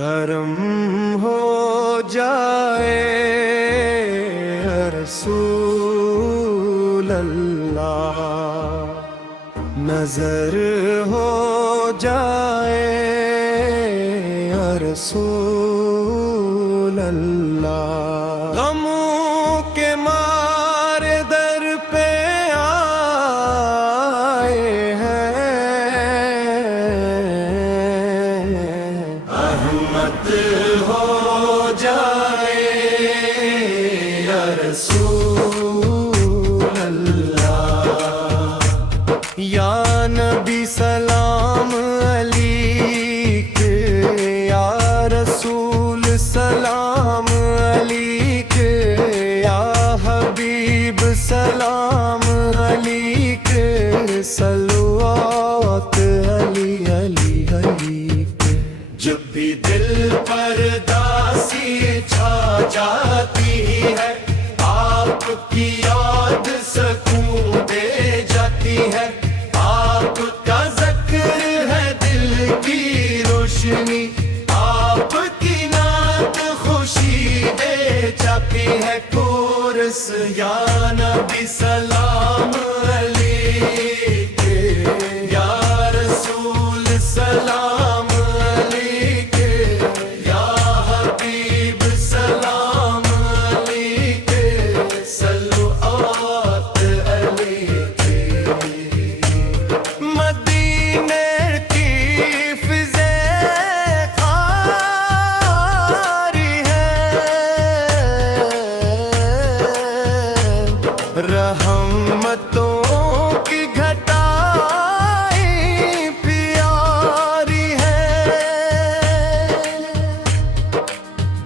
کرم ہو جائے رسول اللہ، نظر ہو جائے رسول اللہ، غموں کے مارے در پہ آئے ہیں، رحمت ہو جائے یا رسول اللہ، یا نبی سلام علیک، یا رسول سلام علیک، یا حبیب سلام علیک، صلوات علی علی علیک۔ جب بھی دل پر داسی چھا جاتی ہے، آپ کی یاد سکون دے جاتی ہے، آپ کا ذکر ہے دل کی روشنی، آپ کی نعت خوشی دے جاتی ہے، کورس یا نبی سلام علیک، یا رسول سلام علیک، یا حبیب سلام علیک، صلوات علیک۔ مدینے کی فضائیں خاری ہیں، رحمتوں کی گھٹائیں پیاری ہیں،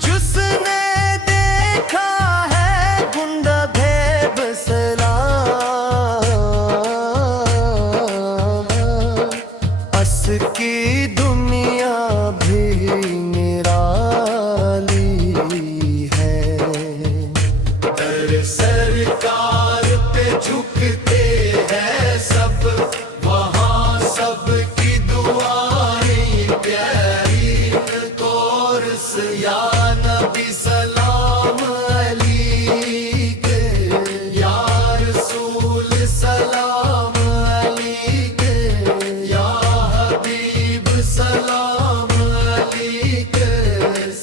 جس نے دیکھا ہے گنڈا بھیب سلام، اس کی دنیا بھی نرالی ہے، در سرکار پہ جھکتے ہیں سب، وہاں سب کی دعائیں پیاری، کورس یا نبی سلام علیک، یا رسول سلام علیک، یا حبیب سلام علیک،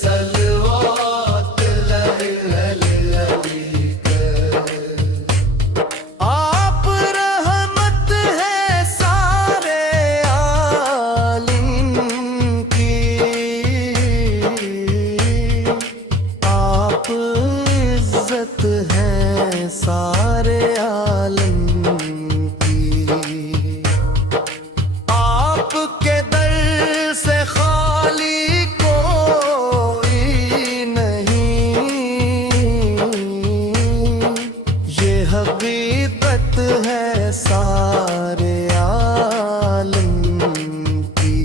صلوات علیک۔ آپ رحمت ہے سارے عالم کی، آپ عزت ہیں سارے عالم کی، آپ کے در سے خالی کوئی نہیں، یہ حقیقت ہے سارے عالم کی،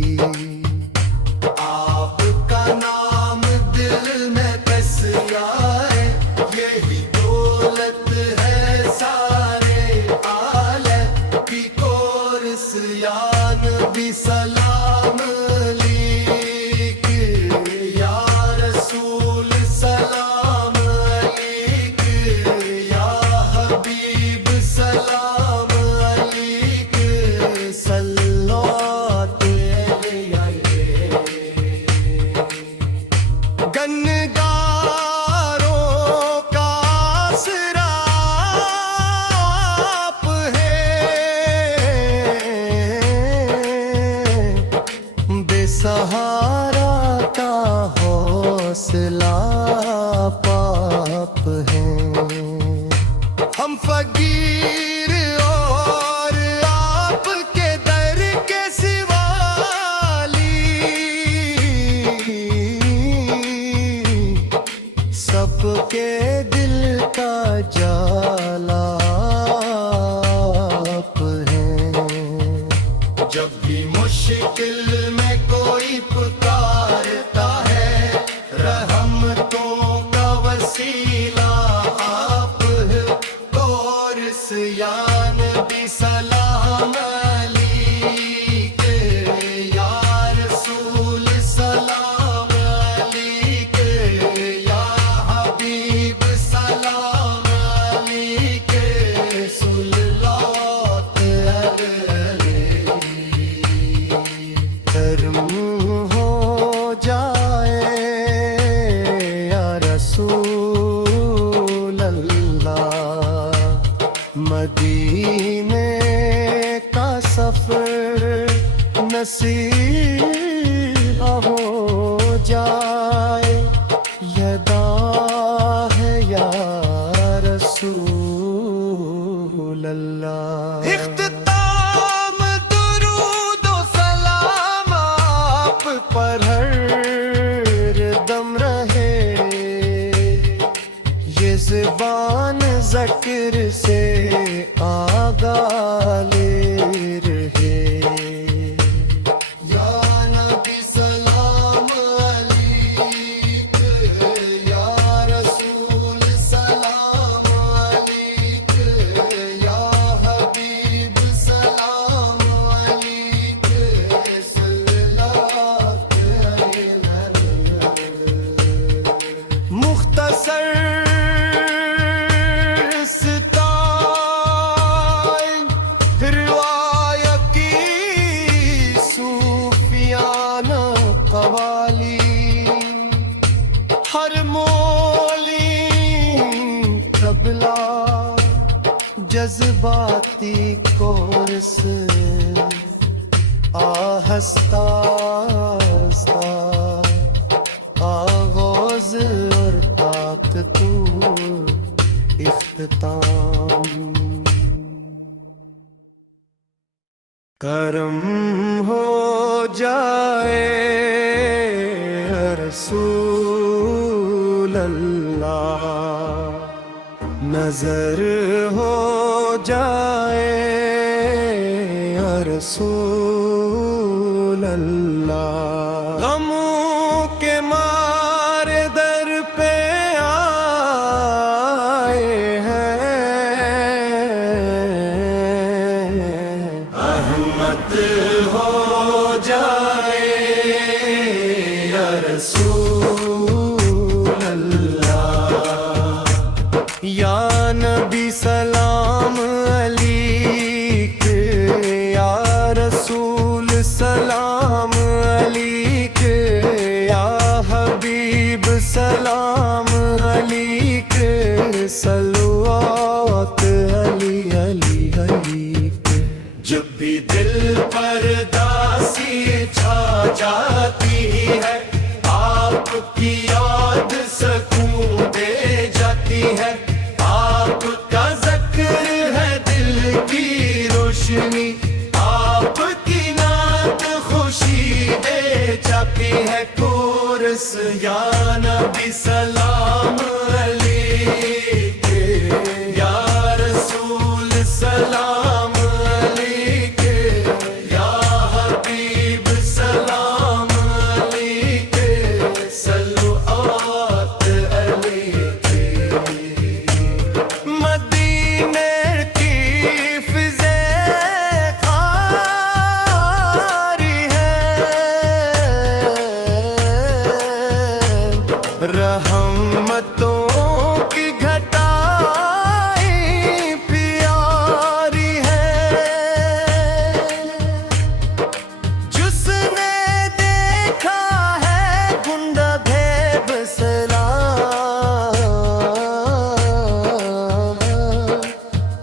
آپ کا نام دل میں بس جائے، یہی دولت ہے سارے عالم کی، کورس یا نبی سلام علیک، یا رسول سلام علیک، یا حبیب سلام علیک، صلوات علیہ۔ گنگاروں کا آسرا آپ ہیں، بے سہارا کا حوصلہ پاپ ہیں، ہم فقیر اور آپ کے در کے سوالی، سب کے دل کا جالا آپ ہیں، جب بھی مشکل میں کوئی پکارتا ہے، رحمتوں کا وسیلہ آپ ہے، کورس یا نبی سلام علیک، یا رسول سلام وسیلہ ہو جائے یدا ہے یا رسول اللہ اختتام درود و سلام آپ پر ہر دم رہے یہ زبان ذکر سے آگاہ لے رہے یا نبی سلام علیک یا رسول سلام علیک یا حبیب سلام علیک صلی اللہ علیہ وسلم مختصر ہر مولی تبلا جذباتی کورس آہستہ آہستہ آغاز اور طاقت اختتام کرم ہو جائے رسول اللہ نظر ہو جائے یا رسول اللہ غموں کے مارے در پہ آئے ہیں رحمت ہو جائے یا رسول اللہ یا نبی سلام علیک یا رسول سلام علیک یا حبیب سلام علیک صلوات علی علی علیک جب بھی دل پر داسی چھا جاتی ہے آپ کی یاد سکون دے جاتی ہے آپ کا ذکر ہے دل کی روشنی آپ کی نعت خوشی دے جاتی ہے کورس یا نبی سلام علیک یا رسول سلام علیک یا حبیب سلام علیک صلوات علیک مدینے کی فضائیں خاری ہیں رحمتوں کی گھٹائیں پیاری ہیں جس نے دیکھا ہے گنڈا بھیب سلام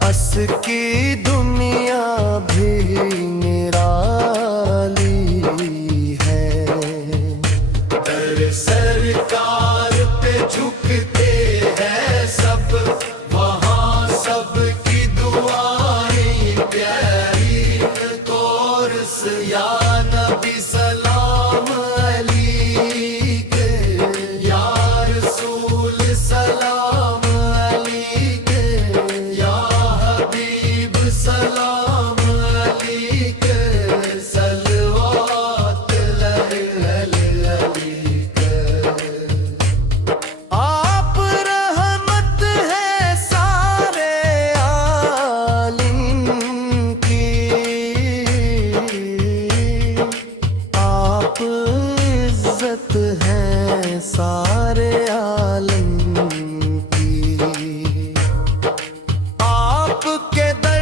اس کی دنیا بھی نرالی ہے در سرکار پہ جھکتے ہیں سب وہاں سب کی دعائیں پیاری کورس یا نبی سلام علیک یا رسول سلام علیک یا حبیب سلام علیک صلوات علیک آپ رحمت ہے سارے عالم کی آپ عزت ہیں سارے عالم کی آپ کے در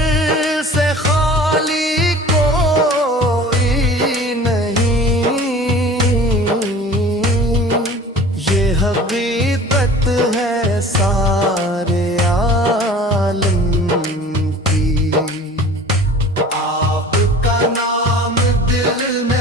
سے خالی کوئی نہیں یہ حقیقت ہے سارے عالم کی آپ کا نام دل میں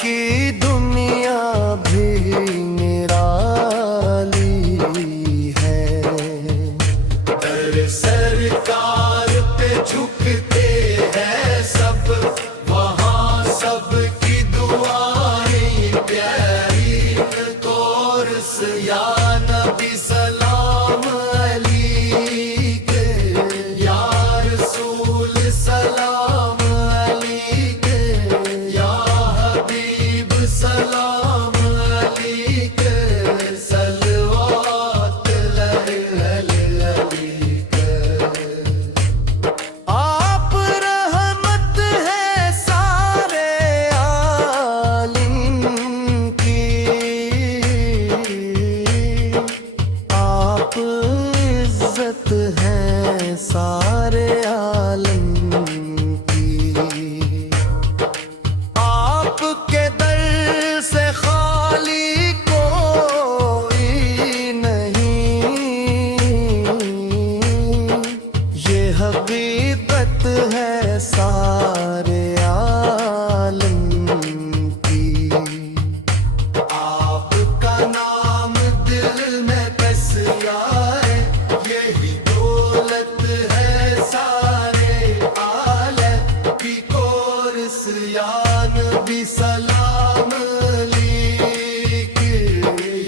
کی دنیا بھی نرالی ہے، در سرکار پہ جھکتے ہیں سب، وہاں سب کی دعائیں پیاری، کورس یا نبی سلام علیک، یا رسول سلام علیک، یا حبیب سلام علیک، صلوات علیک۔ آپ رحمت ہے سارے عالم کی، آپ عزت ہیں سارے عالم کی، آپ کے در سے خالی کوئی نہیں، یہ حقیقت ہے سارے عالم کی۔ آپ کا نام دل میں بس آئے، یہی دولت ہے سارے عالم کی، کورس یا نبی سلام علیک،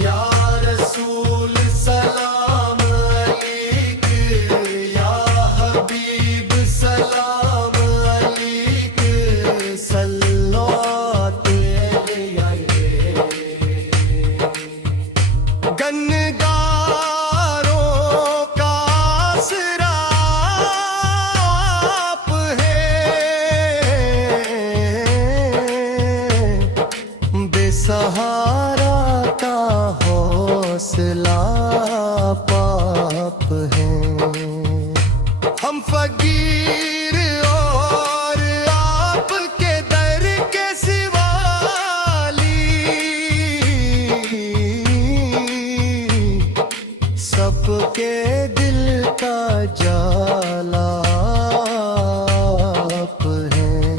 یا رسول سلام علیک، یا حبیب سلام علیک، صلوات علیہ۔ گنگاروں کا آسرا آپ ہیں، بے سہارا کا حوصلہ پاپ ہیں، ہم فقیر اور آپ کے در کے سوالی، سب کے دل کا جالا آپ ہیں،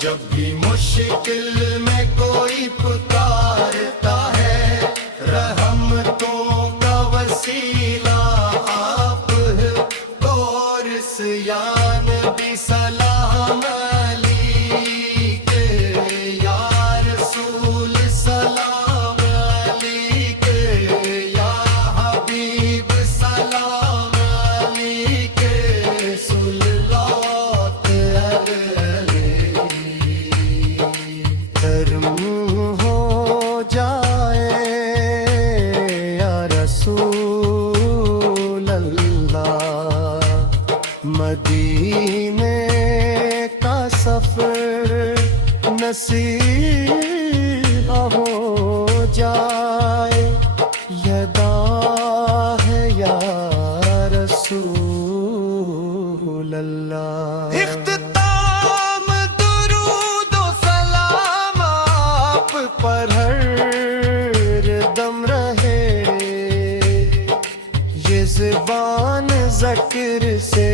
جب بھی مشکل میں کوئی پکارتا ہے، رحمتوں کا وسیلہ آپ ہے، کورس یا نبی سلام علیک، یا رسول سلام علیک، یا حبیب سلام علیک، صلوات علیک۔ کرم ہو جائے یا رسول اللہ، مدینے کا سفر نصیب ہو جائے، یدا ہے یا رسول اللہ۔ اختتام درود و سلام آپ پر ہر دم رہے، یہ زبان ذکر سے